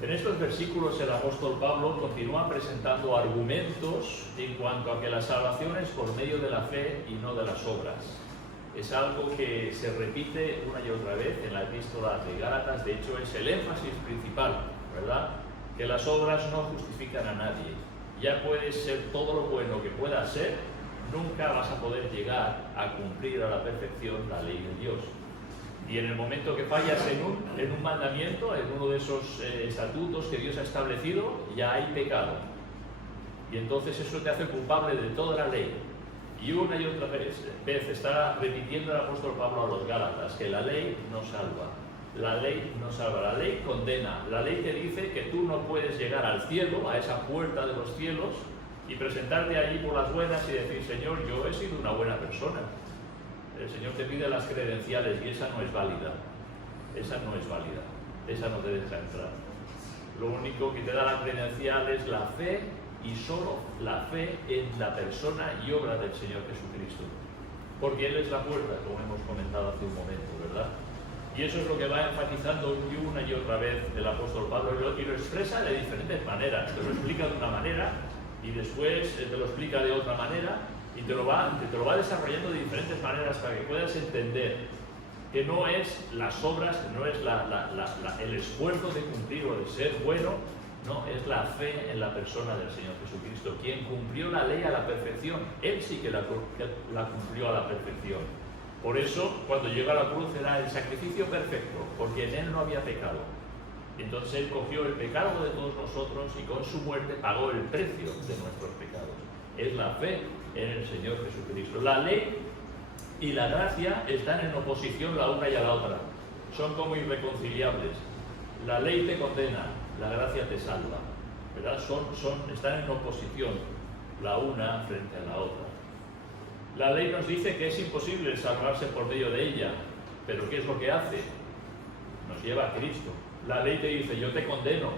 En estos versículos el apóstol Pablo continúa presentando argumentos en cuanto a que la salvación es por medio de la fe y no de las obras. Es algo que se repite una y otra vez en la epístola de Gálatas. De hecho, es el énfasis principal, ¿verdad? Que las obras no justifican a nadie. Ya puedes ser todo lo bueno que puedas ser, nunca vas a poder llegar a cumplir a la perfección la ley de Dios. Y en el momento que fallas en un mandamiento, en uno de esos estatutos que Dios ha establecido, ya hay pecado. Y entonces eso te hace culpable de toda la ley. Y una y otra vez está repitiendo el apóstol Pablo a los Gálatas que la ley no salva. La ley no salva, la ley condena. La ley te dice que tú no puedes llegar al cielo, a esa puerta de los cielos, y presentarte allí por las buenas y decir, Señor, yo he sido una buena persona. El Señor te pide las credenciales y esa no es válida. Esa no es válida. Esa no te deja entrar. Lo único que te da la credencial es la fe y solo la fe en la persona y obra del Señor Jesucristo. Porque Él es la puerta, como hemos comentado hace un momento, ¿verdad? Y eso es lo que va enfatizando una y otra vez el apóstol Pablo y lo expresa de diferentes maneras. Te lo explica de una manera y después te lo explica de otra manera. Y te lo va desarrollando de diferentes maneras para que puedas entender que no es las obras, no es el esfuerzo de cumplir o de ser bueno, no, es la fe en la persona del Señor Jesucristo, quien cumplió la ley a la perfección. Él sí que la cumplió a la perfección. Por eso, cuando llegó a la cruz era el sacrificio perfecto, porque en Él no había pecado. Entonces Él cogió el pecado de todos nosotros y con su muerte pagó el precio de nuestros pecados. Es la fe en el Señor Jesucristo. La ley y la gracia están en oposición la una y a la otra. Son como irreconciliables. La ley te condena, la gracia te salva, ¿verdad? Están en oposición la una frente a la otra. La ley nos dice que es imposible salvarse por medio de ella, pero ¿qué es lo que hace? Nos lleva a Cristo. La ley te dice, yo te condeno,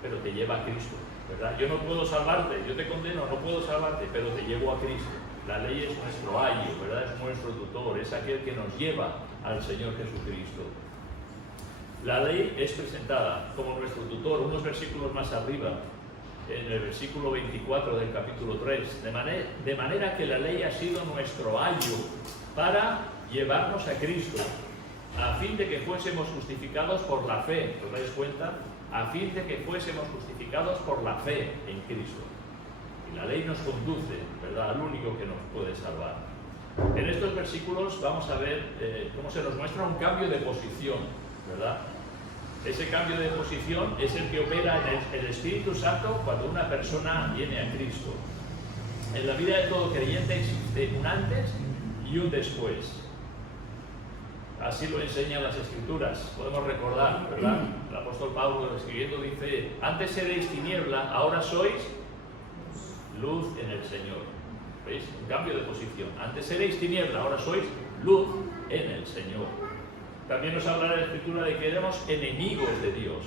pero te lleva a Cristo, ¿verdad? Yo no puedo salvarte, yo te condeno, no puedo salvarte, pero te llevo a Cristo. La ley es nuestro ayo, ¿verdad? Es nuestro tutor, es aquel que nos lleva al Señor Jesucristo. La ley es presentada como nuestro tutor, unos versículos más arriba, en el versículo 24 del capítulo 3, de manera que la ley ha sido nuestro ayo para llevarnos a Cristo, a fin de que fuésemos justificados por la fe. ¿Os dais cuenta? A fin de que fuésemos justificados por la fe en Cristo. Y la ley nos conduce, ¿verdad?, al único que nos puede salvar. En estos versículos vamos a ver cómo se nos muestra un cambio de posición, ¿verdad? Ese cambio de posición es el que opera en el Espíritu Santo cuando una persona viene a Cristo. En la vida de todo creyente existe un antes y un después. Así lo enseñan las Escrituras. Podemos recordar, ¿verdad? El apóstol Pablo escribiendo dice, antes seréis tiniebla, ahora sois luz en el Señor. ¿Veis? Un cambio de posición. Antes seréis tiniebla, ahora sois luz en el Señor. También nos habla la Escritura de que éramos enemigos de Dios.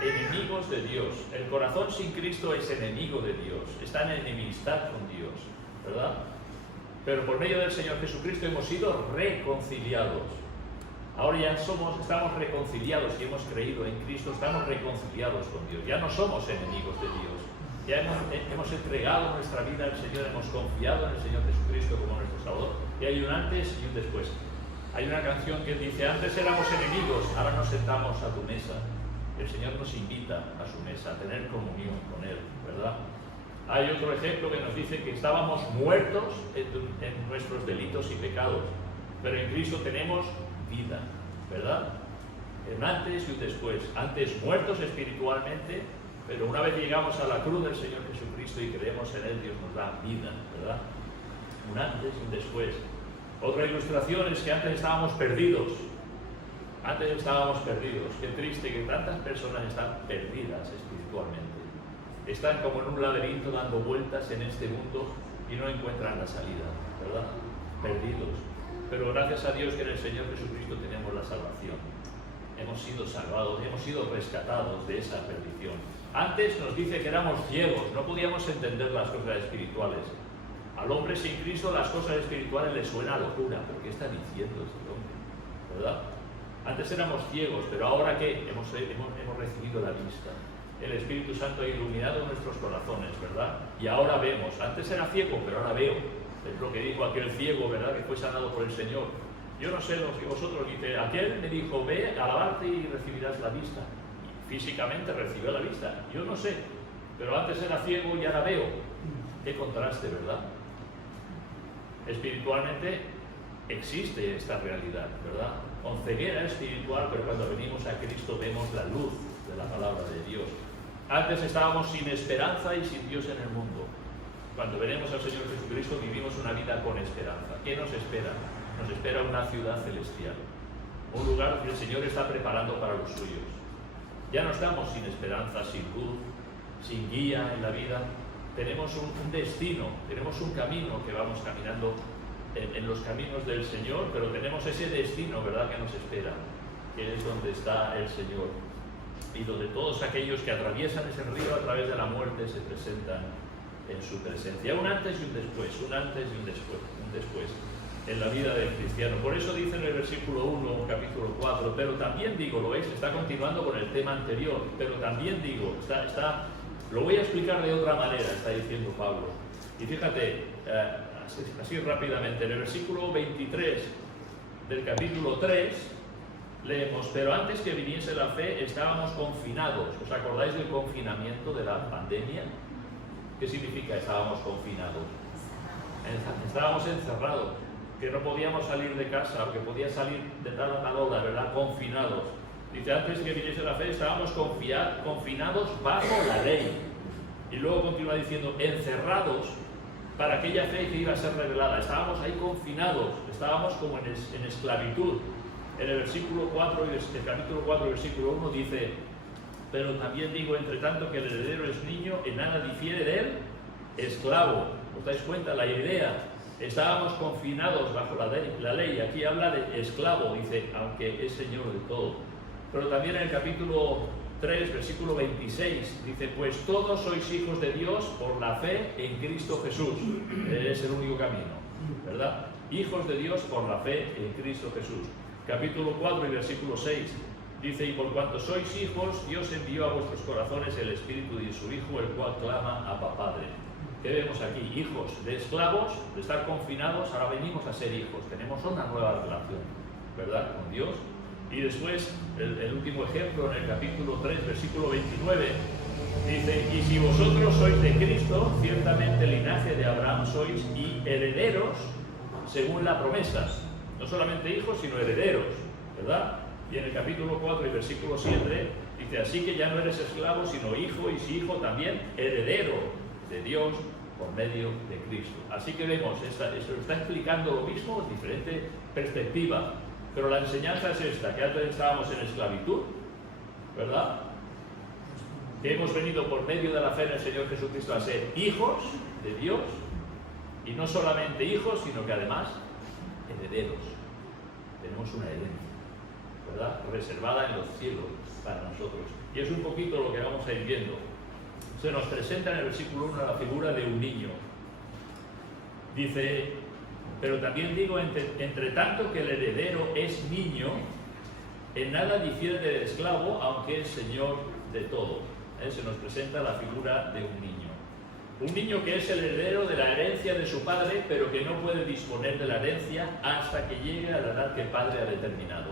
Enemigos de Dios. El corazón sin Cristo es enemigo de Dios. Está en enemistad con Dios, ¿verdad? Pero por medio del Señor Jesucristo hemos sido reconciliados. Ahora ya estamos reconciliados y hemos creído en Cristo, estamos reconciliados con Dios. Ya no somos enemigos de Dios. Ya hemos entregado nuestra vida al Señor, hemos confiado en el Señor Jesucristo como nuestro Salvador. Y hay un antes y un después. Hay una canción que dice, antes éramos enemigos, ahora nos sentamos a tu mesa. El Señor nos invita a su mesa, a tener comunión con Él, ¿verdad? Hay otro ejemplo que nos dice que estábamos muertos en nuestros delitos y pecados, pero en Cristo tenemos vida, ¿verdad? Un antes y un después. Antes muertos espiritualmente, pero una vez llegamos a la cruz del Señor Jesucristo y creemos en Él, Dios nos da vida, ¿verdad? Un antes y un después. Otra ilustración es que antes estábamos perdidos. Antes estábamos perdidos. Qué triste que tantas personas están perdidas espiritualmente. Están como en un laberinto dando vueltas en este mundo y no encuentran la salida, ¿verdad? Perdidos. Pero gracias a Dios que en el Señor Jesucristo tenemos la salvación. Hemos sido salvados, hemos sido rescatados de esa perdición. Antes nos dice que éramos ciegos, no podíamos entender las cosas espirituales. Al hombre sin Cristo las cosas espirituales le suena a locura. ¿Pero qué está diciendo este hombre? ¿Verdad? Antes éramos ciegos, pero ahora que hemos recibido la vista. El Espíritu Santo ha iluminado nuestros corazones, ¿verdad? Y ahora vemos. Antes era ciego, pero ahora veo. Es lo que dijo aquel ciego, ¿verdad? Que fue sanado por el Señor. Yo no sé lo que vosotros dice. Aquel me dijo, ve, alabarte y recibirás la vista. Y físicamente recibió la vista. Yo no sé. Pero antes era ciego y ahora veo. Qué contraste, ¿verdad? Espiritualmente existe esta realidad, ¿verdad? Con ceguera espiritual, pero cuando venimos a Cristo vemos la luz de la palabra de Dios. Antes estábamos sin esperanza y sin Dios en el mundo. Cuando veremos al Señor Jesucristo vivimos una vida con esperanza. ¿Qué nos espera? Nos espera una ciudad celestial, un lugar que el Señor está preparando para los suyos. Ya no estamos sin esperanza, sin luz, sin guía en la vida. Tenemos un destino, tenemos un camino que vamos caminando en los caminos del Señor, pero tenemos ese destino, ¿verdad?, que nos espera, que es donde está el Señor, y donde todos aquellos que atraviesan ese río a través de la muerte se presentan en su presencia. Un antes y un después, un antes y un después en la vida del cristiano. Por eso dice en el versículo 1, capítulo 4, pero también digo, ¿lo veis? Está continuando con el tema anterior, pero también digo, lo voy a explicar de otra manera, está diciendo Pablo. Y fíjate, así rápidamente, en el versículo 23 del capítulo 3, leemos, pero antes que viniese la fe estábamos confinados. ¿Os acordáis del confinamiento de la pandemia? ¿Qué significa estábamos confinados? Estábamos encerrados, que no podíamos salir de casa, o que podía salir de tal a tal hora, ¿verdad? Confinados. Dice, antes que viniese la fe estábamos confinados bajo la ley. Y luego continúa diciendo, encerrados para aquella fe que iba a ser revelada. Estábamos ahí confinados, estábamos como en esclavitud. En el versículo 4, el capítulo 4, versículo 1 dice, pero también digo, entre tanto que el heredero es niño, en nada difiere de él esclavo. ¿Os dais cuenta? La idea, estábamos confinados bajo la ley. Aquí habla de esclavo, dice, aunque es señor de todo. Pero también en el capítulo 3, versículo 26, dice, pues todos sois hijos de Dios por la fe en Cristo Jesús. Es el único camino, ¿verdad? Hijos de Dios por la fe en Cristo Jesús. Capítulo 4 y versículo 6, dice, y por cuanto sois hijos, Dios envió a vuestros corazones el Espíritu de su Hijo, el cual clama, Abba Padre. ¿Qué vemos aquí? Hijos de esclavos, de estar confinados, ahora venimos a ser hijos. Tenemos una nueva relación, ¿verdad?, con Dios. Y después, el último ejemplo, en el capítulo 3, versículo 29, dice, y si vosotros sois de Cristo, ciertamente linaje de Abraham sois y herederos según la promesa. No solamente hijos, sino herederos, ¿verdad? Y en el capítulo 4 y versículo 7, dice, así que ya no eres esclavo, sino hijo, y si hijo también heredero de Dios por medio de Cristo. Así que vemos, eso está explicando lo mismo, diferente perspectiva. Pero la enseñanza es esta, que antes estábamos en esclavitud, ¿verdad? Que hemos venido por medio de la fe en el Señor Jesucristo a ser hijos de Dios, y no solamente hijos, sino que además herederos. Tenemos una herencia, ¿verdad?, reservada en los cielos para nosotros. Y es un poquito lo que vamos a ir viendo. Se nos presenta en el versículo 1 la figura de un niño. Dice, pero también digo, entre tanto que el heredero es niño, en nada difiere del esclavo, aunque es señor de todo. Se nos presenta la figura de un niño. Un niño que es el heredero de la herencia de su padre, pero que no puede disponer de la herencia hasta que llegue a la edad que el padre ha determinado.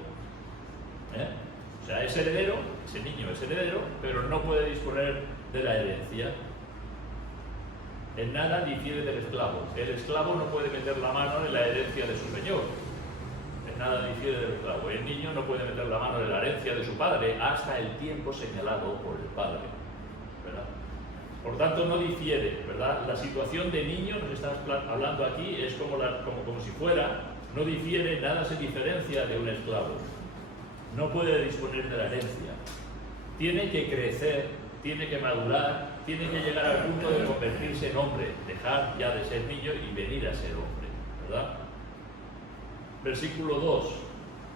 O sea, es heredero, ese niño es heredero, pero no puede disponer de la herencia. En nada difiere del esclavo. El esclavo no puede meter la mano en la herencia de su señor. En nada difiere del esclavo. El niño no puede meter la mano en la herencia de su padre hasta el tiempo señalado por el padre, ¿verdad? Por tanto, no difiere, ¿verdad? La situación de niño, nos estamos hablando aquí, es como si fuera, no difiere, nada se diferencia de un esclavo. No puede disponer de la herencia. Tiene que crecer, tiene que madurar, tiene que llegar al punto de convertirse en hombre, dejar ya de ser niño y venir a ser hombre, ¿verdad? Versículo 2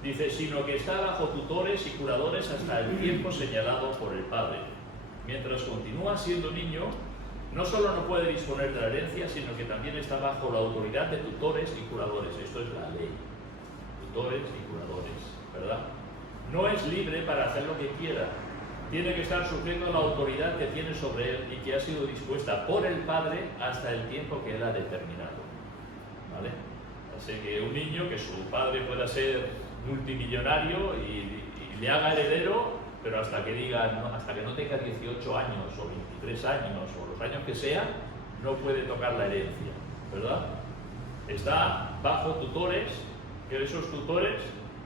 dice, sino que está bajo tutores y curadores hasta el tiempo señalado por el Padre. Mientras continúa siendo niño, no solo no puede disponer de la herencia, sino que también está bajo la autoridad de tutores y curadores. Esto es la ley. Tutores y curadores, ¿verdad? No es libre para hacer lo que quiera. Tiene que estar sujeto a la autoridad que tiene sobre él y que ha sido dispuesta por el Padre hasta el tiempo que él ha determinado. ¿Vale? Así que un niño, que su padre pueda ser multimillonario y le haga heredero, pero hasta que diga, no, hasta que no tenga 18 años o 23 años o los años que sea, no puede tocar la herencia, ¿verdad? Está bajo tutores, que esos tutores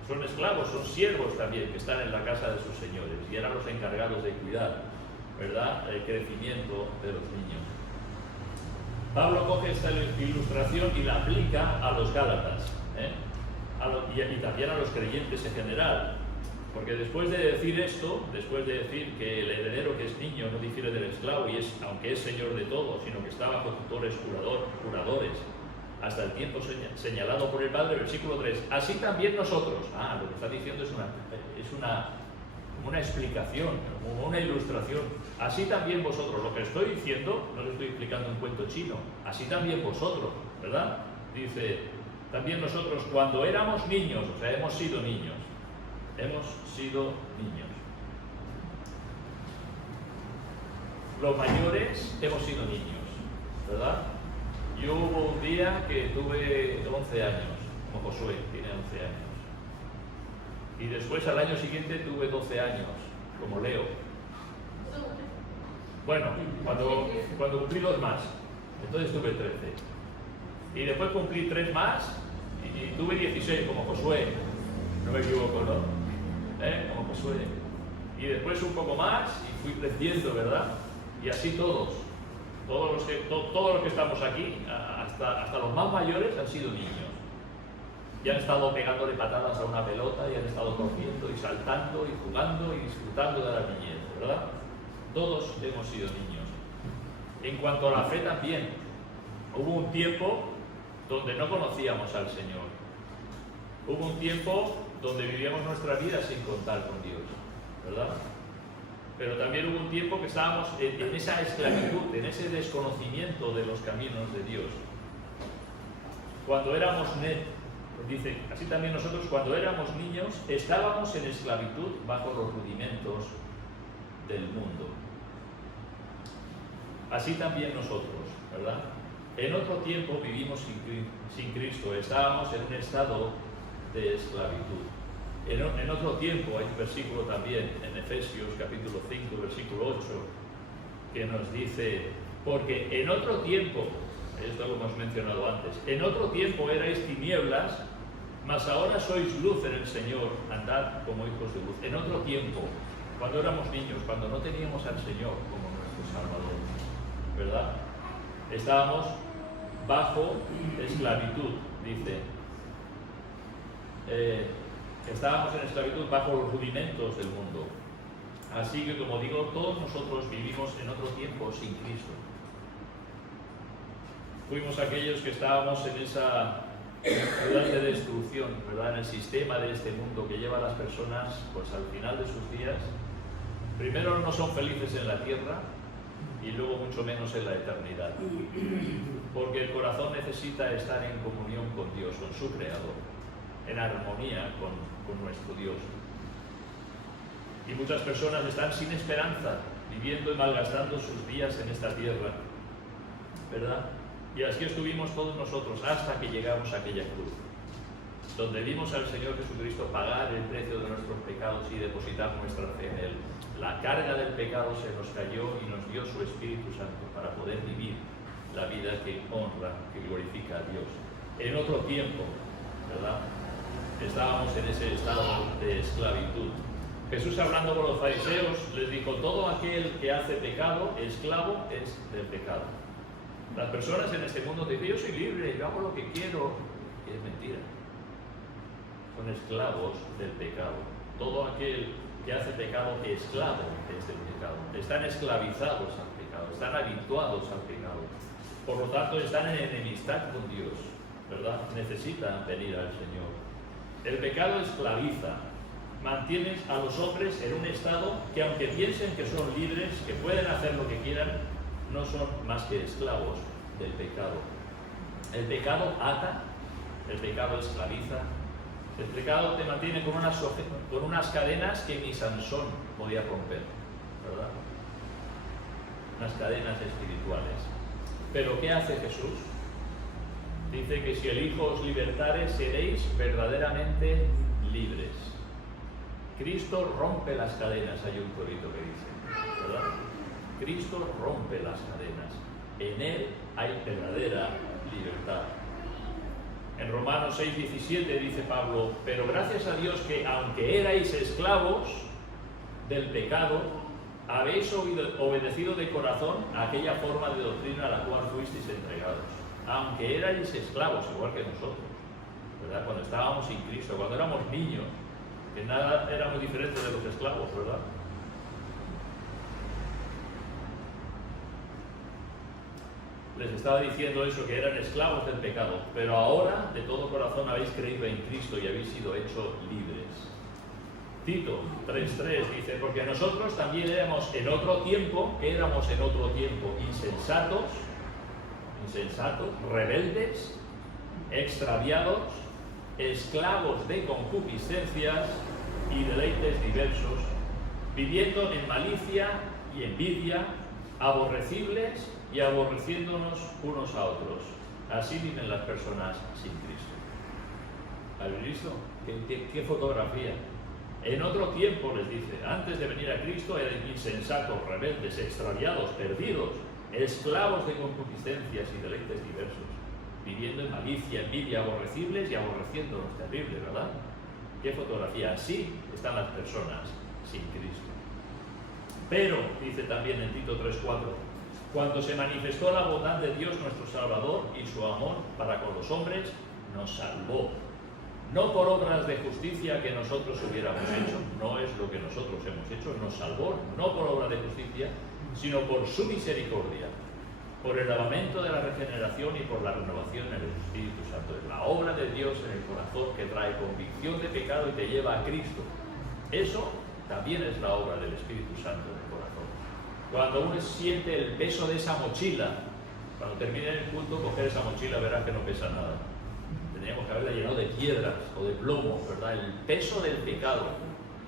son esclavos, son siervos también, que están en la casa de sus señores y eran los encargados de cuidar, ¿verdad?, el crecimiento de los niños. Pablo coge esta ilustración y la aplica a los gálatas, y también a los creyentes en general, porque después de decir esto, después de decir que el heredero que es niño no difiere del esclavo, y aunque es señor de todo, sino que está bajo tutores curadores, hasta el tiempo señalado por el Padre, versículo 3, así también nosotros. Lo que está diciendo es una explicación, una ilustración. Así también vosotros, lo que estoy diciendo, no le estoy explicando un cuento chino, así también vosotros, ¿verdad? Dice, también nosotros cuando éramos niños, o sea, hemos sido niños. Los mayores hemos sido niños, ¿verdad? Yo hubo un día que tuve 11 años, como Josué, tiene 11 años. Y después al año siguiente tuve 12 años, como Leo. Bueno, cuando cumplí 2 más, entonces tuve 13. Y después cumplí 3 más y tuve 16, como Josué. No me equivoco, ¿no? Como Josué. Y después un poco más y fui creciendo, ¿verdad? Y así todos los que estamos aquí, hasta los más mayores, han sido niños. Y han estado pegándole patadas a una pelota y han estado corriendo y saltando y jugando y disfrutando de la niñez, ¿verdad? Todos hemos sido niños. En cuanto a la fe también, hubo un tiempo donde no conocíamos al Señor. Hubo un tiempo donde vivíamos nuestra vida sin contar con Dios, ¿verdad? Pero también hubo un tiempo que estábamos en esa esclavitud, en ese desconocimiento de los caminos de Dios. Cuando éramos dice, así también nosotros cuando éramos niños estábamos en esclavitud bajo los rudimentos del mundo. Así también nosotros, ¿verdad? En otro tiempo vivimos sin Cristo, estábamos en un estado de esclavitud. En otro tiempo, hay un versículo también en Efesios capítulo 5, versículo 8, que nos dice, porque en otro tiempo, esto lo hemos mencionado antes, en otro tiempo erais tinieblas, mas ahora sois luz en el Señor, andad como hijos de luz. En otro tiempo, cuando éramos niños, cuando no teníamos al Señor como nuestro Salvador, ¿verdad? Estábamos bajo esclavitud, dice. Estábamos en esclavitud bajo los rudimentos del mundo. Así que, como digo, todos nosotros vivimos en otro tiempo sin Cristo. Fuimos aquellos que estábamos en esa ciudad de destrucción, ¿verdad? En el sistema de este mundo que lleva a las personas, pues al final de sus días, primero no son felices en la tierra y luego mucho menos en la eternidad. Porque el corazón necesita estar en comunión con Dios, con su Creador, en armonía con nuestro Dios. Y muchas personas están sin esperanza, viviendo y malgastando sus días en esta tierra, ¿verdad? Y así estuvimos todos nosotros hasta que llegamos a aquella cruz, donde vimos al Señor Jesucristo pagar el precio de nuestros pecados y depositar nuestra fe en Él. La carga del pecado se nos cayó y nos dio su Espíritu Santo para poder vivir la vida que honra, que glorifica a Dios. En otro tiempo, ¿verdad?, estábamos en ese estado de esclavitud. Jesús, hablando con los fariseos, les dijo, todo aquel que hace pecado, esclavo es del pecado. Las personas en este mundo dicen, yo soy libre, yo hago lo que quiero. Y es mentira. Son esclavos del pecado. Todo aquel que hace pecado, esclavo es del pecado. Están esclavizados al pecado, están habituados al pecado. Por lo tanto, están en enemistad con Dios, ¿verdad? Necesitan venir al Señor. El pecado esclaviza, mantiene a los hombres en un estado que, aunque piensen que son libres, que pueden hacer lo que quieran, no son más que esclavos del pecado. El pecado ata, el pecado esclaviza, El pecado te mantiene con unas cadenas que ni Sansón podía romper, ¿verdad? Unas cadenas espirituales. Pero ¿qué hace Jesús? Dice que si el Hijo os libertare, seréis verdaderamente libres. Cristo rompe las cadenas, hay un corito que dice, ¿verdad? Cristo rompe las cadenas. En Él hay verdadera libertad. En Romanos 6:17 dice Pablo, pero gracias a Dios que aunque erais esclavos del pecado, habéis obedecido de corazón a aquella forma de doctrina a la cual fuisteis entregados. Aunque erais esclavos, igual que nosotros, ¿verdad? Cuando estábamos sin Cristo, cuando éramos niños, que nada era muy diferente de los esclavos, ¿verdad? Les estaba diciendo eso, que eran esclavos del pecado, pero ahora de todo corazón habéis creído en Cristo y habéis sido hechos libres. Tito 3:3 dice, porque nosotros también éramos en otro tiempo, insensatos, rebeldes, extraviados, esclavos de concupiscencias y deleites diversos, viviendo en malicia y envidia, aborrecibles y aborreciéndonos unos a otros. Así viven las personas sin Cristo. ¿Habéis visto? ¿Qué fotografía? En otro tiempo, les dice, antes de venir a Cristo eran insensatos, rebeldes, extraviados, perdidos, esclavos de concupiscencias y deleites diversos, viviendo en malicia, envidia, aborrecibles y aborreciéndonos. Terrible, ¿verdad? ¿Qué fotografía? Así están las personas sin Cristo. Pero, dice también en Tito 3:4, cuando se manifestó la bondad de Dios nuestro Salvador y su amor para con los hombres, nos salvó. No por obras de justicia que nosotros hubiéramos hecho, no es lo que nosotros hemos hecho, nos salvó, no por obra de justicia, sino por su misericordia, por el lavamiento de la regeneración y por la renovación en el Espíritu Santo. Es la obra de Dios en el corazón que trae convicción de pecado y te lleva a Cristo. Eso también es la obra del Espíritu Santo en el corazón. Cuando uno siente el peso de esa mochila, cuando termine el culto, coger esa mochila verás que no pesa nada. Tendríamos que haberla llenado de piedras o de plomo, ¿verdad? El peso del pecado,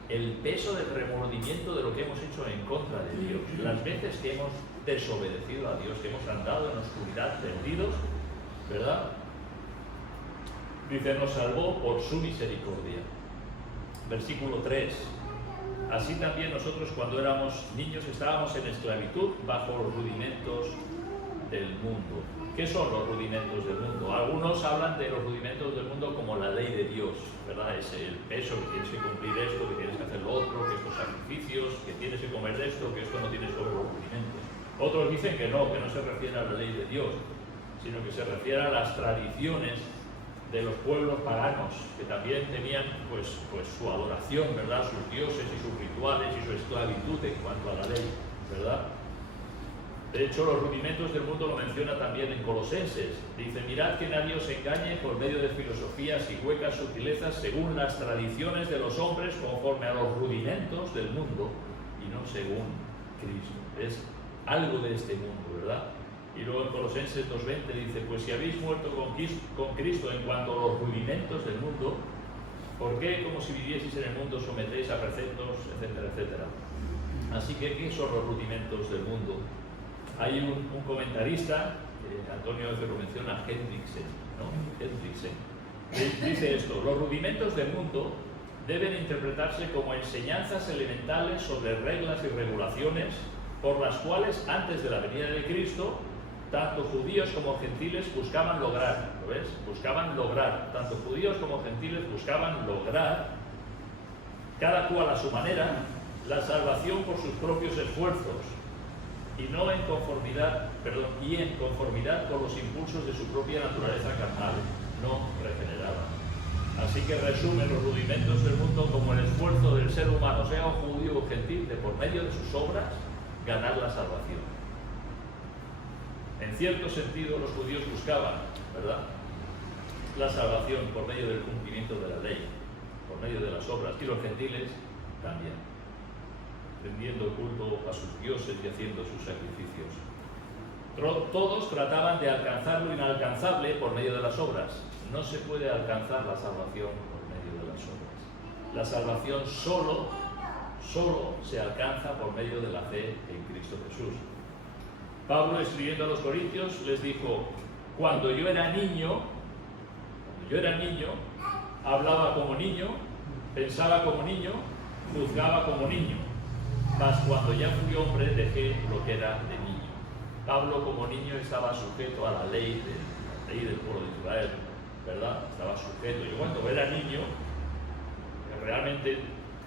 el peso del remordimiento de lo que hemos hecho en contra de Dios, las veces que hemos desobedecido a Dios, que hemos andado en oscuridad perdidos, ¿verdad? Dice, nos salvó por su misericordia. Versículo 3. Así también nosotros cuando éramos niños estábamos en esclavitud bajo los rudimentos del mundo. ¿Qué son los rudimentos del mundo? Algunos hablan de los rudimentos del mundo como la ley de Dios, ¿verdad? Es el peso, que tienes que cumplir esto, que tienes que hacer lo otro, que estos sacrificios, que tienes que comer de esto, que esto no tienes sobre los rudimentos. Otros dicen que no se refiere a la ley de Dios, sino que se refiere a las tradiciones de los pueblos paganos, que también tenían pues su adoración, ¿verdad? Sus dioses y sus rituales y su esclavitud en cuanto a la ley, ¿verdad? De hecho, los rudimentos del mundo lo menciona también en Colosenses. Dice, mirad que nadie os engañe por medio de filosofías y huecas sutilezas según las tradiciones de los hombres conforme a los rudimentos del mundo y no según Cristo. Es algo de este mundo, ¿verdad? Y luego en Colosenses 2:20 dice, pues si habéis muerto con Cristo en cuanto a los rudimentos del mundo, ¿por qué como si vivieseis en el mundo sometéis a preceptos, etcétera, etcétera? Así que, ¿qué son los rudimentos del mundo? Hay un comentarista, Antonio a veces lo menciona, Hendriksen, ¿no? Hendriksen. Dice esto, los rudimentos del mundo deben interpretarse como enseñanzas elementales sobre reglas y regulaciones por las cuales antes de la venida de Cristo, tanto judíos como gentiles buscaban lograr, ¿lo ves? Buscaban lograr, tanto judíos como gentiles buscaban lograr, cada cual a su manera, la salvación por sus propios esfuerzos, y en conformidad con los impulsos de su propia naturaleza carnal, no regenerada. Así que resume los rudimentos del mundo como el esfuerzo del ser humano, sea un judío o gentil, de por medio de sus obras ganar la salvación. En cierto sentido, los judíos buscaban, ¿verdad?, la salvación por medio del cumplimiento de la ley, por medio de las obras, y los gentiles también, rendiendo culto a sus dioses y haciendo sus sacrificios. Todos trataban de alcanzar lo inalcanzable por medio de las obras. No se puede alcanzar la salvación por medio de las obras. La salvación solo se alcanza por medio de la fe en Cristo Jesús. Pablo, escribiendo a los Corintios, les dijo: cuando yo era niño, hablaba como niño, pensaba como niño, juzgaba como niño, mas cuando ya fui hombre dejé lo que era de niño. Pablo, como niño, estaba sujeto a la ley del pueblo de Israel, ¿verdad? Estaba sujeto. Yo cuando era niño, realmente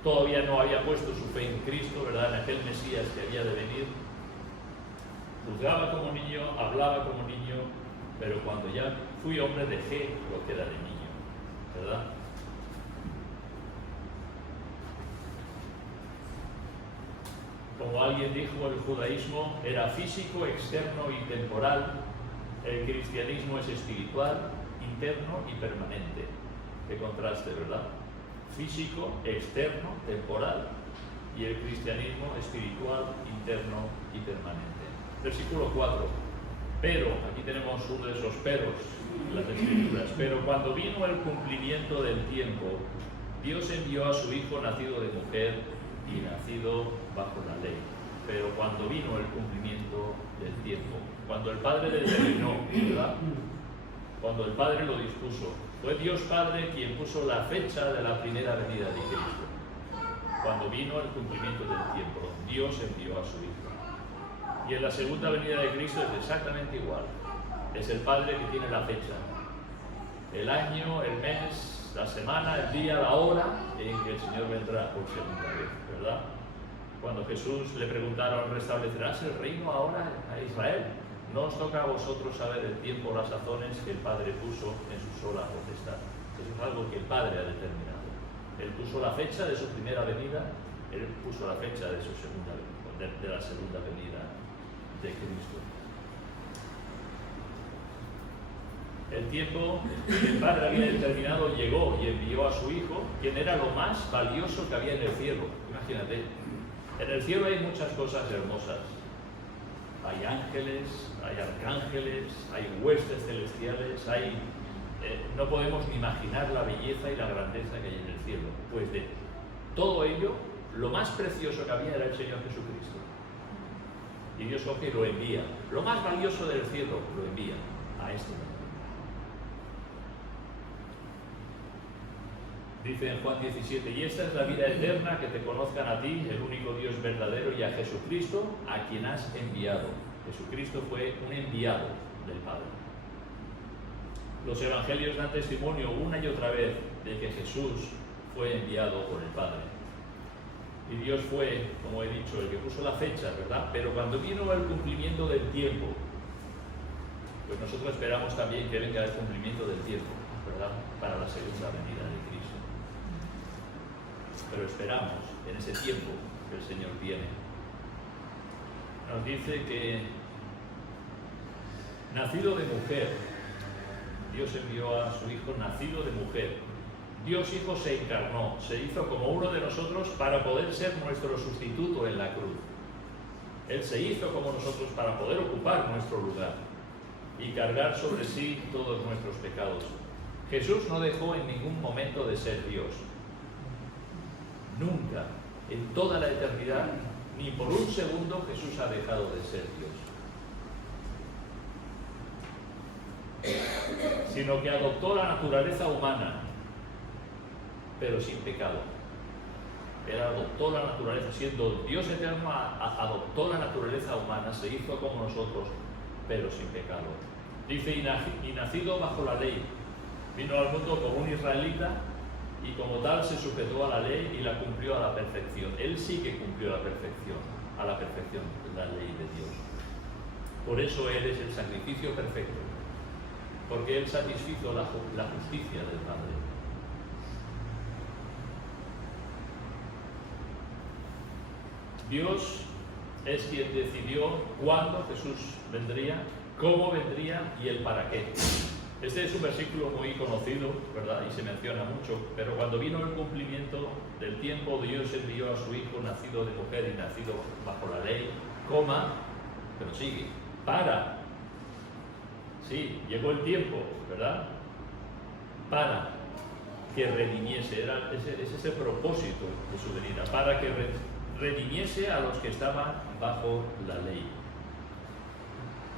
todavía no había puesto su fe en Cristo, ¿verdad? En aquel Mesías que había de venir. Juzgaba como niño, hablaba como niño, pero cuando ya fui hombre dejé lo que era de niño, ¿verdad? Como alguien dijo, el judaísmo era físico, externo y temporal. El cristianismo es espiritual, interno y permanente. Qué contraste, ¿verdad? Físico, externo, temporal, y el cristianismo espiritual, interno y permanente. Versículo 4. Pero, aquí tenemos uno de esos peros en las Escrituras. Pero cuando vino el cumplimiento del tiempo, Dios envió a su Hijo nacido de mujer y nacido bajo la ley. Pero cuando vino el cumplimiento del tiempo, cuando el Padre determinó, ¿verdad? Cuando el Padre lo dispuso, fue Dios Padre quien puso la fecha de la primera venida de Cristo. Cuando vino el cumplimiento del tiempo, Dios envió a su Hijo. Y en la segunda venida de Cristo es exactamente igual. Es el Padre que tiene la fecha, el año, el mes, la semana, el día, la hora en que el Señor vendrá por segunda vez, ¿verdad? Cuando Jesús le preguntaron: ¿restablecerás el reino ahora a Israel? No os toca a vosotros saber el tiempo o las sazones que el Padre puso en su sola potestad. Eso es algo que el Padre ha determinado. Él puso la fecha de su primera venida, Él puso la fecha de su segunda venida, de la segunda venida de Cristo. El tiempo que el Padre había determinado llegó y envió a su Hijo, quien era lo más valioso que había en el cielo. Imagínate, en el cielo hay muchas cosas hermosas. Hay ángeles, hay arcángeles, hay huestes celestiales, no podemos ni imaginar la belleza y la grandeza que hay en el cielo. Pues de todo ello, lo más precioso que había era el Señor Jesucristo. Y Dios coge y lo envía. Lo más valioso del cielo lo envía a este mundo. Dice en Juan 17: y esta es la vida eterna, que te conozcan a ti, el único Dios verdadero, y a Jesucristo, a quien has enviado. Jesucristo fue un enviado del Padre. Los evangelios dan testimonio una y otra vez de que Jesús fue enviado por el Padre. Y Dios fue, como he dicho, el que puso la fecha, ¿verdad? Pero cuando vino el cumplimiento del tiempo, pues nosotros esperamos también que venga el cumplimiento del tiempo, ¿verdad? Para la segunda venida de Cristo. Pero esperamos en ese tiempo que el Señor viene. Nos dice que, nacido de mujer, Dios envió a su Hijo nacido de mujer. Dios Hijo se encarnó, se hizo como uno de nosotros para poder ser nuestro sustituto en la cruz. Él se hizo como nosotros para poder ocupar nuestro lugar y cargar sobre sí todos nuestros pecados. Jesús no dejó en ningún momento de ser Dios. Nunca, en toda la eternidad, ni por un segundo Jesús ha dejado de ser Dios. Sino que adoptó la naturaleza humana, pero sin pecado. Él adoptó la naturaleza, siendo Dios eterno, adoptó la naturaleza humana, se hizo como nosotros, pero sin pecado. Dice: y nacido bajo la ley, vino al mundo como un israelita, y como tal se sujetó a la ley y la cumplió a la perfección. Él sí que cumplió a la perfección la ley de Dios. Por eso Él es el sacrificio perfecto, porque Él satisfizo la justicia del Padre. Dios es quien decidió cuándo Jesús vendría, cómo vendría y el para qué. Este es un versículo muy conocido, ¿verdad? Y se menciona mucho, pero cuando vino el cumplimiento del tiempo, Dios envió a su Hijo nacido de mujer y nacido bajo la ley, pero sigue, sí, llegó el tiempo, ¿verdad? que redimiese, ese es el propósito de su venida, para que redimiese a los que estaban bajo la ley.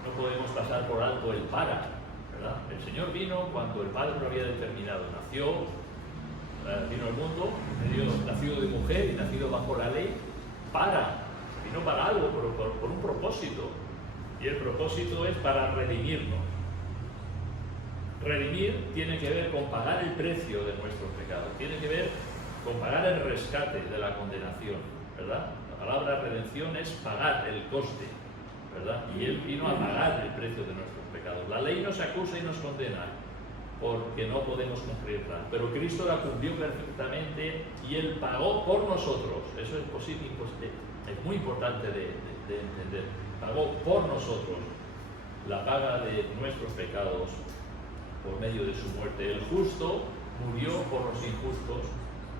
No podemos pasar por alto el para, ¿verdad? El Señor vino cuando el Padre lo había determinado, vino al mundo, nacido de mujer y nacido bajo la ley, vino para algo, por un propósito, y el propósito es para redimirnos. Redimir tiene que ver con pagar el precio de nuestros pecados, tiene que ver con pagar el rescate de la condenación, ¿verdad? La palabra redención es pagar el coste, ¿verdad? Y Él vino a pagar el precio de nuestros pecados. La ley nos acusa y nos condena porque no podemos cumplirla, pero Cristo la cumplió perfectamente y Él pagó por nosotros. Eso es muy importante de entender. Pagó por nosotros la paga de nuestros pecados por medio de su muerte. El justo murió por los injustos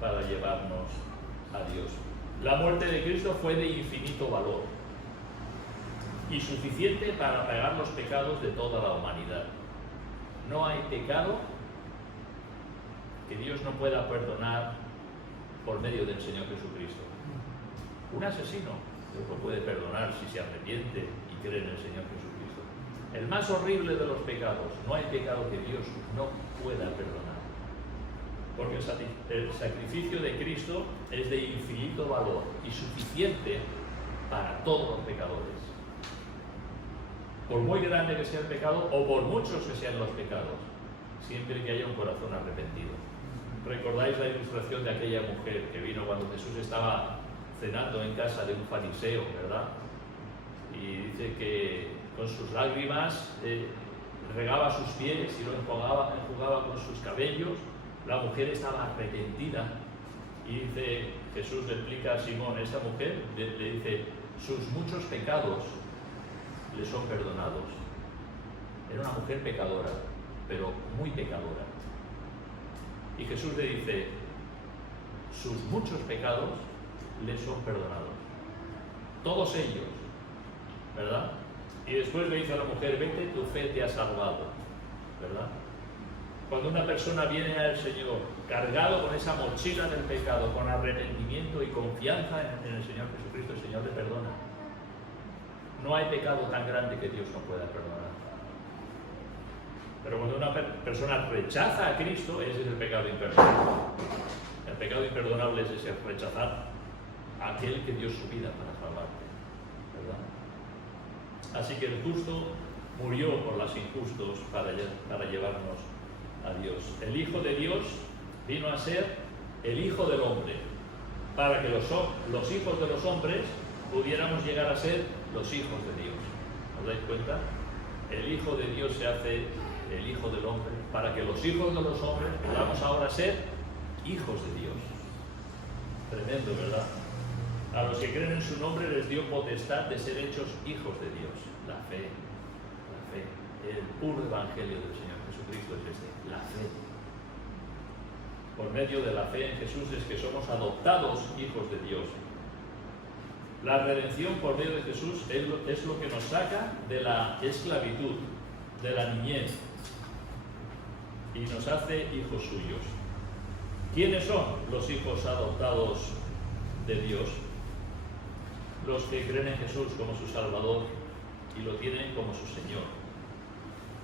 para llevarnos a Dios. La muerte de Cristo fue de infinito valor y suficiente para pagar los pecados de toda la humanidad. No hay pecado que Dios no pueda perdonar por medio del Señor Jesucristo. Un asesino Dios lo puede perdonar si se arrepiente y cree en el Señor Jesucristo. El más horrible de los pecados, no hay pecado que Dios no pueda perdonar. Porque el sacrificio de Cristo es de infinito valor y suficiente para todos los pecadores. Por muy grande que sea el pecado o por muchos que sean los pecados, siempre que haya un corazón arrepentido. ¿Recordáis la ilustración de aquella mujer que vino cuando Jesús estaba cenando en casa de un fariseo, verdad? Y dice que con sus lágrimas regaba sus pies y lo enjugaba con sus cabellos. La mujer estaba arrepentida y dice, Jesús le explica a Simón, esta mujer le dice, sus muchos pecados le son perdonados. Era una mujer pecadora, pero muy pecadora. Y Jesús le dice, sus muchos pecados le son perdonados. Todos ellos, ¿verdad? Y después le dice a la mujer, vete, tu fe te ha salvado, ¿verdad? Cuando una persona viene al Señor cargado con esa mochila del pecado, con arrepentimiento y confianza en el Señor Jesucristo, el Señor le perdona. No hay pecado tan grande que Dios no pueda perdonar. Pero cuando una persona rechaza a Cristo, ese es el pecado imperdonable. El pecado imperdonable es ese, rechazar a aquel que dio su vida para salvarte, ¿verdad? Así que el justo murió por los injustos para llevarnos a Dios. El Hijo de Dios vino a ser el Hijo del Hombre, para que los hijos de los hombres pudiéramos llegar a ser los hijos de Dios. ¿Os dais cuenta? El Hijo de Dios se hace el Hijo del Hombre, para que los hijos de los hombres podamos ahora ser hijos de Dios. Tremendo, ¿verdad? A los que creen en su nombre les dio potestad de ser hechos hijos de Dios. La fe, el puro evangelio del Señor Jesucristo es este, la fe. Por medio de la fe en Jesús es que somos adoptados hijos de Dios. La redención por medio de Jesús es lo que nos saca de la esclavitud, de la niñez, y nos hace hijos suyos. ¿Quiénes son los hijos adoptados de Dios? Los que creen en Jesús como su Salvador y lo tienen como su Señor.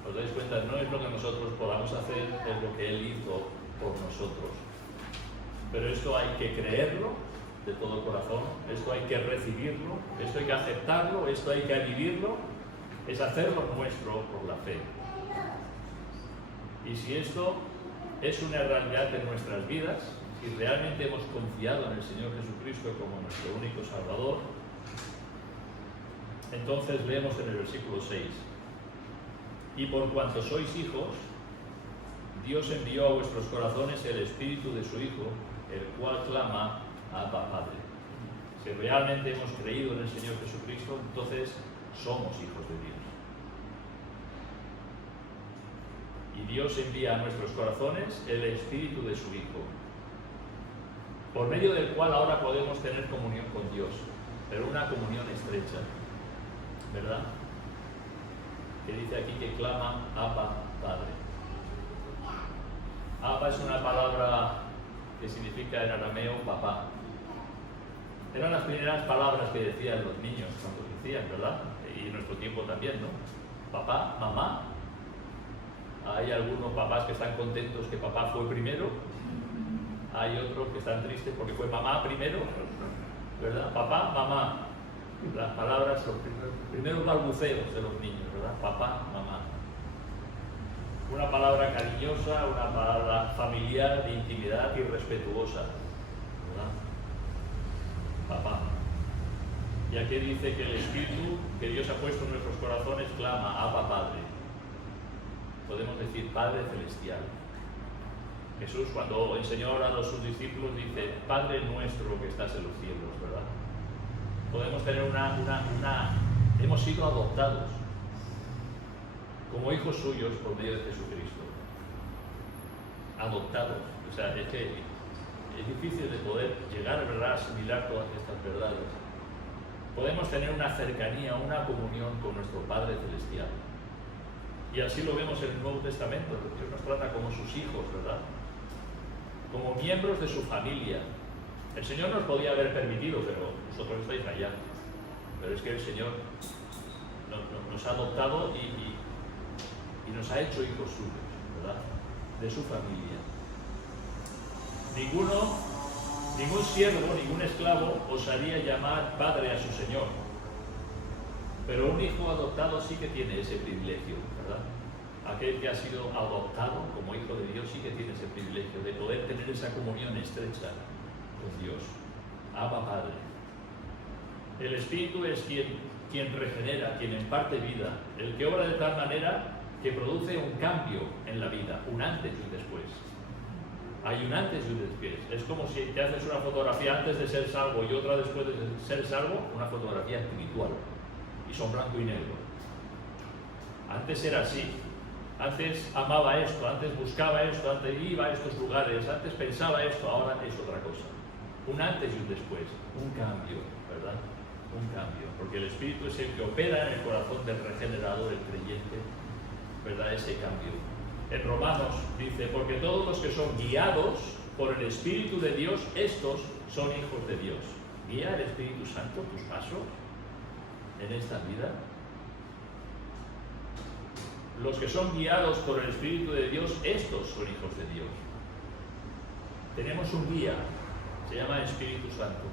¿Os dais cuenta? No es lo que nosotros podamos hacer, es lo que Él hizo por nosotros. Pero esto hay que creerlo de todo corazón, esto hay que recibirlo, esto hay que aceptarlo, esto hay que vivirlo, es hacerlo nuestro por la fe. Y si esto es una realidad en nuestras vidas, si realmente hemos confiado en el Señor Jesucristo como nuestro único Salvador, entonces leemos en el versículo 6, y por cuanto sois hijos, Dios envió a vuestros corazones el Espíritu de su Hijo, el cual clama, Abba, Padre. Si realmente hemos creído en el Señor Jesucristo, entonces somos hijos de Dios. Y Dios envía a nuestros corazones el Espíritu de su Hijo, por medio del cual ahora podemos tener comunión con Dios, pero una comunión estrecha, ¿verdad? Que dice aquí que clama Abba, Padre. Abba es una palabra que significa en arameo papá. Eran las primeras palabras que decían los niños cuando crecían, ¿verdad? Y en nuestro tiempo también, ¿no? Papá, mamá. Hay algunos papás que están contentos que papá fue primero. Hay otros que están tristes porque fue mamá primero, ¿verdad? Papá, mamá. Las palabras, los primeros balbuceos de los niños, ¿verdad? Papá, mamá. Una palabra cariñosa, una palabra familiar, de intimidad y respetuosa, ¿verdad? Papá. Y aquí dice que el Espíritu que Dios ha puesto en nuestros corazones clama, Abba Padre. Podemos decir Padre Celestial. Jesús, cuando enseñó a sus discípulos, dice Padre nuestro que estás en los cielos, ¿verdad? Podemos tener hemos sido adoptados como hijos suyos por medio de Jesucristo. Adoptados. O sea, es que es difícil de poder llegar, ¿verdad?, a asimilar todas estas verdades. Podemos tener una cercanía, una comunión con nuestro Padre Celestial. Y así lo vemos en el Nuevo Testamento. Dios nos trata como sus hijos, ¿verdad? Como miembros de su familia. El Señor nos podía haber permitido, pero vosotros estáis allá. Pero es que el Señor nos ha adoptado y nos ha hecho hijos suyos, ¿verdad? De su familia. Ningún siervo, ningún esclavo osaría llamar padre a su Señor. Pero un hijo adoptado sí que tiene ese privilegio, ¿verdad? Aquel que ha sido adoptado como hijo de Dios sí que tiene ese privilegio de poder tener esa comunión estrecha con Dios. Abba Padre. El Espíritu es quien regenera, quien imparte vida, el que obra de tal manera que produce un cambio en la vida, un antes y un después. Hay un antes y un después. Es como si te haces una fotografía antes de ser salvo y otra después de ser salvo, una fotografía espiritual. Y son blanco y negro. Antes era así. Antes amaba esto, antes buscaba esto, antes iba a estos lugares, antes pensaba esto, ahora es otra cosa. Un antes y un después. Un cambio, ¿verdad? Un cambio. Porque el Espíritu es el que opera en el corazón del regenerado, del creyente, ¿verdad? Ese cambio. En Romanos dice, porque todos los que son guiados por el Espíritu de Dios, estos son hijos de Dios. ¿Guía el Espíritu Santo tus pasos en esta vida? Los que son guiados por el Espíritu de Dios, estos son hijos de Dios. Tenemos un guía, se llama Espíritu Santo.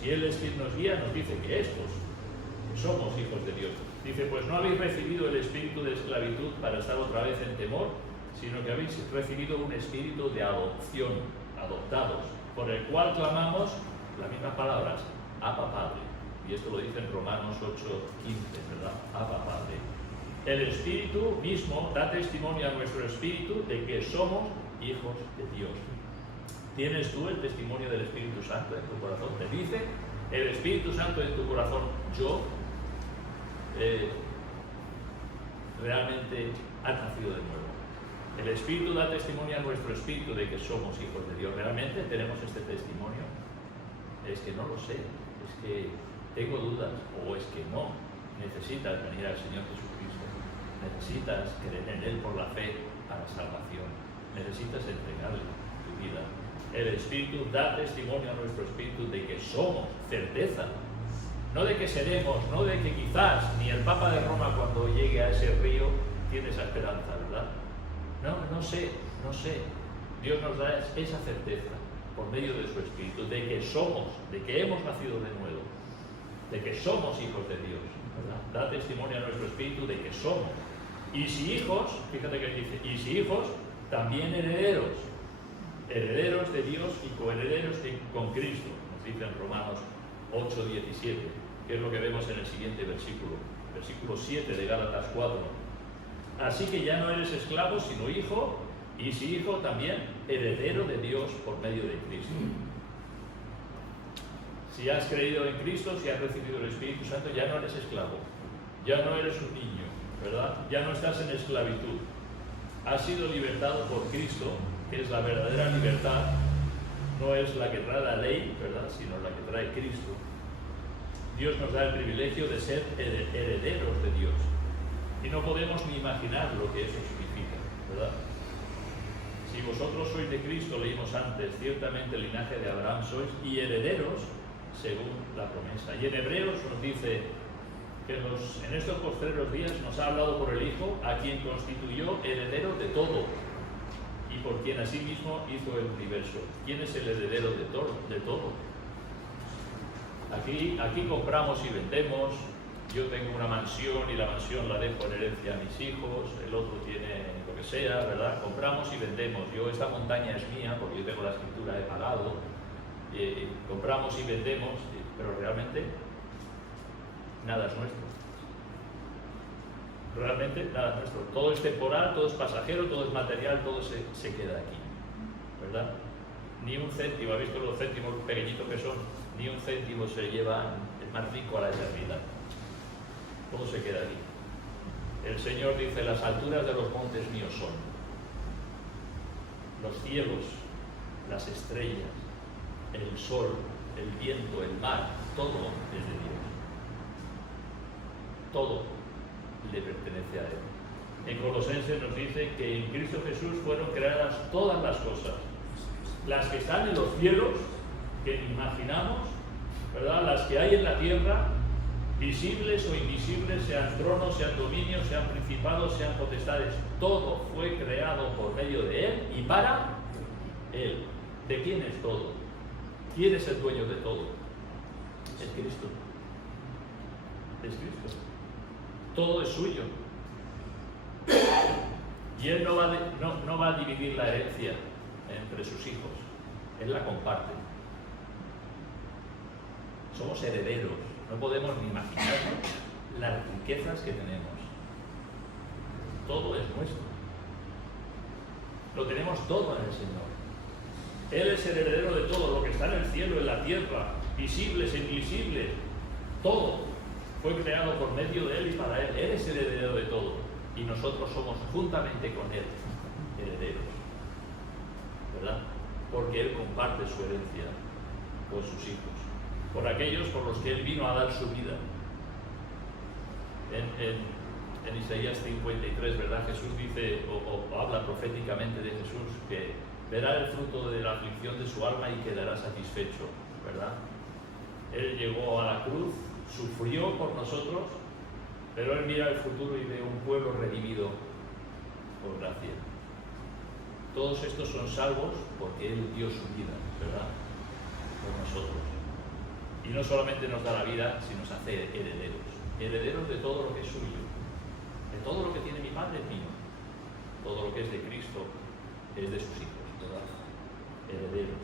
Si Él es quien nos guía, nos dice que estos somos hijos de Dios. Dice, pues no habéis recibido el espíritu de esclavitud para estar otra vez en temor, sino que habéis recibido un espíritu de adopción, adoptados, por el cual clamamos las mismas palabras, Abba Padre. Y esto lo dice en Romanos 8:15, ¿verdad? Abba Padre. El Espíritu mismo da testimonio a nuestro espíritu de que somos hijos de Dios. ¿Tienes tú el testimonio del Espíritu Santo en tu corazón? Te dice el Espíritu Santo en tu corazón, yo realmente ha nacido de nuevo. El Espíritu da testimonio a nuestro espíritu de que somos hijos de Dios. ¿Realmente tenemos este testimonio? Es que no lo sé, es que tengo dudas, o es que no. Necesitas venir al Señor Jesucristo. Necesitas creer en Él por la fe para salvación. Necesitas entregarle tu vida. El Espíritu da testimonio a nuestro espíritu de que somos, certeza. No de que seremos, no de que quizás, ni el Papa de Roma cuando llegue a ese río tiene esa esperanza, ¿verdad? No sé. Dios nos da esa certeza por medio de su Espíritu, de que somos, de que hemos nacido de nuevo, de que somos hijos de Dios, ¿verdad? Da testimonio a nuestro Espíritu de que somos. Y si hijos, fíjate que dice, y si hijos, también herederos, herederos de Dios y coherederos con Cristo, nos dice en Romanos 8:17, que es lo que vemos en el siguiente versículo 7 de Gálatas 4. Así que ya no eres esclavo, sino hijo, y si hijo también heredero de Dios por medio de Cristo. Si has creído en Cristo, si has recibido el Espíritu Santo, ya no eres esclavo, ya no eres un niño, ¿verdad? Ya no estás en esclavitud. Has sido libertado por Cristo, que es la verdadera libertad. No es la que trae la ley, ¿verdad?, sino la que trae Cristo. Dios nos da el privilegio de ser herederos de Dios. Y no podemos ni imaginar lo que eso significa, ¿verdad? Si vosotros sois de Cristo, leímos antes, ciertamente el linaje de Abraham sois y herederos según la promesa. Y en Hebreos nos dice que en estos postreros días nos ha hablado por el Hijo, a quien constituyó heredero de todo y por quien asimismo hizo el universo. ¿Quién es el heredero de todo? Aquí compramos y vendemos. Yo tengo una mansión y la mansión la dejo en herencia a mis hijos, el otro tiene lo que sea, ¿verdad? Compramos y vendemos. Yo, esta montaña es mía porque yo tengo la escritura, he pagado. Compramos y vendemos, pero realmente nada es nuestro. Realmente nada es nuestro. Todo es temporal, todo es pasajero, todo es material, todo se queda aquí, ¿verdad? Ni un céntimo, ¿ha visto los céntimos pequeñitos que son? Ni un céntimo se lleva el más rico a la eternidad. Todo se queda aquí. El Señor dice, las alturas de los montes míos son. Los cielos, las estrellas, el sol, el viento, el mar, todo es de Dios. Todo le pertenece a Él. En Colosenses nos dice que en Cristo Jesús fueron creadas todas las cosas. Las que están en los cielos, que imaginamos, ¿verdad? Las que hay en la tierra, visibles o invisibles, sean tronos, sean dominios, sean principados, sean potestades, todo fue creado por medio de Él y para Él. ¿De quién es todo? ¿Quién es el dueño de todo? Es Cristo. Es Cristo. Todo es suyo. Y Él no va a dividir la herencia entre sus hijos. Él la comparte. Somos herederos. No podemos ni imaginarnos las riquezas que tenemos. Todo es nuestro. Lo tenemos todo en el Señor. Él es el heredero de todo, lo que está en el cielo, en la tierra, visibles e invisibles. Todo fue creado por medio de Él y para Él. Él es el heredero de todo. Y nosotros somos juntamente con Él herederos. ¿Verdad? Porque Él comparte su herencia con sus hijos. Por aquellos por los que Él vino a dar su vida. En Isaías 53, ¿verdad? Jesús dice, o habla proféticamente de Jesús, que verá el fruto de la aflicción de su alma y quedará satisfecho, ¿verdad? Él llegó a la cruz, sufrió por nosotros, pero Él mira el futuro y ve un pueblo redimido por gracia. Todos estos son salvos porque Él dio su vida, ¿verdad? Por nosotros. Y no solamente nos da la vida, sino nos hace herederos. Herederos de todo lo que es suyo. De todo lo que tiene mi Padre es mío. Todo lo que es de Cristo es de sus hijos, ¿verdad? Herederos.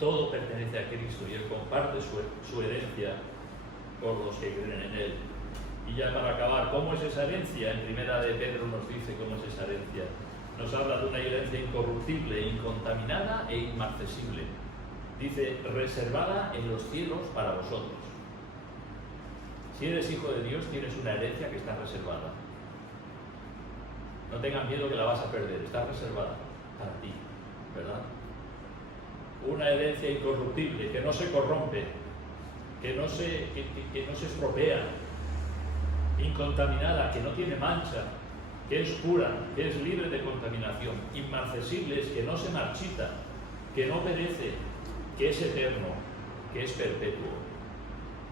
Todo pertenece a Cristo y Él comparte su herencia con los que creen en Él. Y ya para acabar, ¿cómo es esa herencia? En Primera de Pedro nos dice cómo es esa herencia. Nos habla de una herencia incorruptible, incontaminada e inmarcesible. Dice, reservada en los cielos para vosotros. Si eres hijo de Dios, tienes una herencia que está reservada. No tengan miedo que la vas a perder, está reservada para ti, ¿verdad? Una herencia incorruptible, que no se corrompe, que no se estropea, incontaminada, que no tiene mancha, que es pura, que es libre de contaminación, inmarcesible, es que no se marchita, que no perece, que es eterno, que es perpetuo.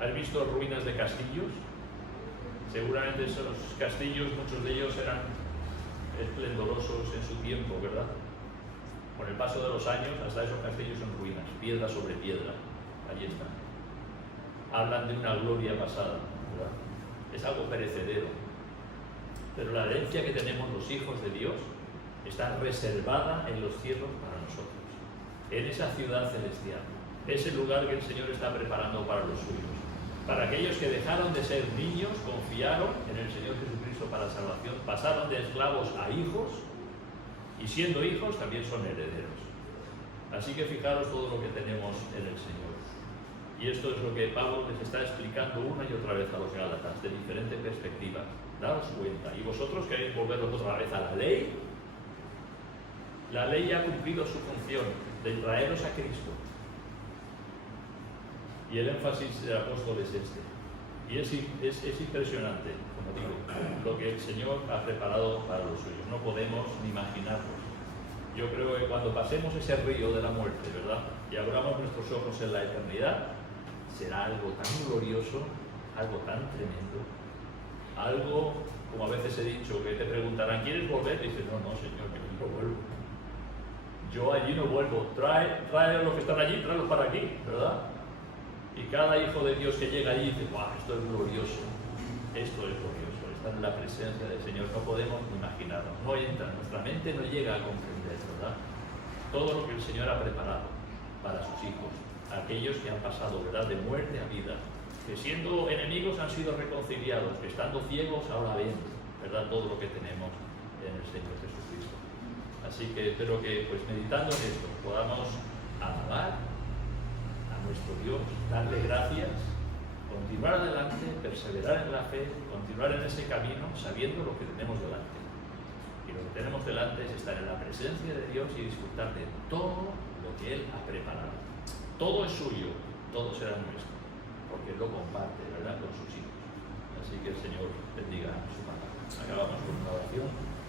¿Has visto ruinas de castillos? Seguramente esos castillos, muchos de ellos eran esplendorosos en su tiempo, ¿verdad? Con el paso de los años, hasta esos castillos son ruinas, piedra sobre piedra. Allí están. Hablan de una gloria pasada, ¿verdad? Es algo perecedero. Pero la herencia que tenemos los hijos de Dios está reservada en los cielos para nosotros. En esa ciudad celestial, ese lugar que el Señor está preparando para los suyos. Para aquellos que dejaron de ser niños, confiaron en el Señor Jesucristo para la salvación, pasaron de esclavos a hijos, y siendo hijos también son herederos. Así que fijaros todo lo que tenemos en el Señor. Y esto es lo que Pablo les está explicando una y otra vez a los Gálatas, de diferentes perspectivas. Daos cuenta. Y vosotros queréis volveros otra vez a la ley ya ha cumplido su función de traeros a Cristo. Y el énfasis del apóstol es este. Y es impresionante, como digo, lo que el Señor ha preparado para los suyos. No podemos ni imaginarlo. Yo creo que cuando pasemos ese río de la muerte, ¿verdad? Y abramos nuestros ojos en la eternidad, será algo tan glorioso, algo tan tremendo, algo, como a veces he dicho, que te preguntarán, ¿quieres volver? Y dices, no, no, Señor, que no vuelvo. Yo allí no vuelvo. Trae los que están allí, tráelos para aquí, ¿verdad? Y cada hijo de Dios que llega allí dice, ¡guau! Esto es glorioso, estar en la presencia del Señor, no podemos imaginarlo, no entra, nuestra mente no llega a comprender, ¿verdad? Todo lo que el Señor ha preparado para sus hijos, aquellos que han pasado, ¿verdad?, de muerte a vida, que siendo enemigos han sido reconciliados, que estando ciegos ahora ven, ¿verdad?, todo lo que tenemos en el Señor Jesucristo. Así que espero que, pues meditando en esto, podamos alabar a nuestro Dios, darle gracias, continuar adelante, perseverar en la fe, continuar en ese camino sabiendo lo que tenemos delante. Y lo que tenemos delante es estar en la presencia de Dios y disfrutar de todo lo que Él ha preparado. Todo es suyo, todo será nuestro, porque Él lo comparte, ¿verdad?, con sus hijos. Así que el Señor bendiga su palabra. Acabamos con una oración.